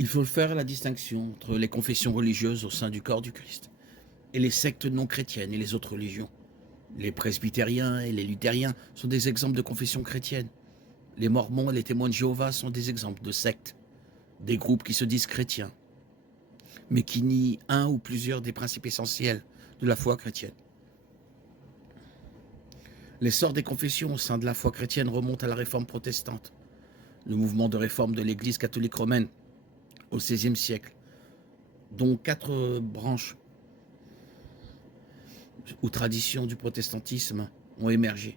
Il faut faire la distinction entre les confessions religieuses au sein du corps du Christ et les sectes non chrétiennes et les autres religions. Les presbytériens et les luthériens sont des exemples de confessions chrétiennes. Les mormons et les témoins de Jéhovah sont des exemples de sectes, des groupes qui se disent chrétiens, mais qui nient un ou plusieurs des principes essentiels de la foi chrétienne. L'essor des confessions au sein de la foi chrétienne remonte à la réforme protestante, le mouvement de réforme de l'Église catholique romaine au XVIe siècle, dont 4 branches ou traditions du protestantisme ont émergé.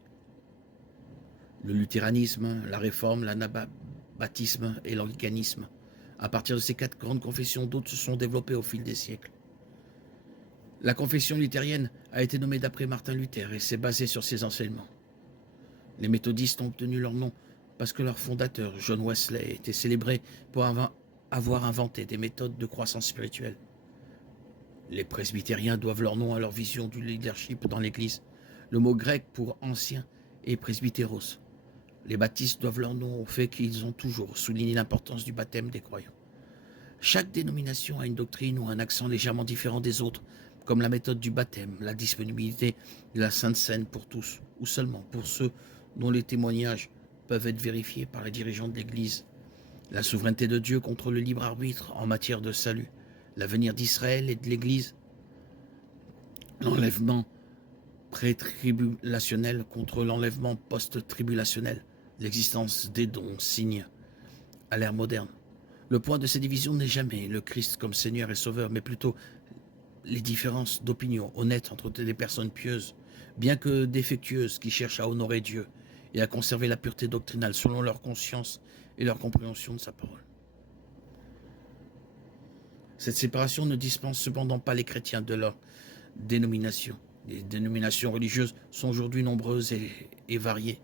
Le luthéranisme, la réforme, l'anabaptisme et l'anglicanisme. À partir de ces 4 grandes confessions, d'autres se sont développées au fil des siècles. La confession luthérienne a été nommée d'après Martin Luther et s'est basée sur ses enseignements. Les méthodistes ont obtenu leur nom parce que leur fondateur, John Wesley, était célébré pour avoir inventé des méthodes de croissance spirituelle. Les presbytériens doivent leur nom à leur vision du leadership dans l'Église. Le mot grec pour ancien est presbytéros. Les baptistes doivent leur nom au fait qu'ils ont toujours souligné l'importance du baptême des croyants. Chaque dénomination a une doctrine ou un accent légèrement différent des autres, comme la méthode du baptême, la disponibilité de la Sainte Seine pour tous, ou seulement pour ceux dont les témoignages peuvent être vérifiés par les dirigeants de l'Église, la souveraineté de Dieu contre le libre arbitre en matière de salut, l'avenir d'Israël et de l'Église, l'enlèvement pré-tribulationnel contre l'enlèvement post-tribulationnel, l'existence des dons, signes à l'ère moderne. Le point de ces divisions n'est jamais le Christ comme Seigneur et Sauveur, mais plutôt les différences d'opinion honnêtes entre des personnes pieuses, bien que défectueuses, qui cherchent à honorer Dieu et à conserver la pureté doctrinale selon leur conscience et leur compréhension de sa parole. Cette séparation ne dispense cependant pas les chrétiens de leur dénomination. Les dénominations religieuses sont aujourd'hui nombreuses et variées.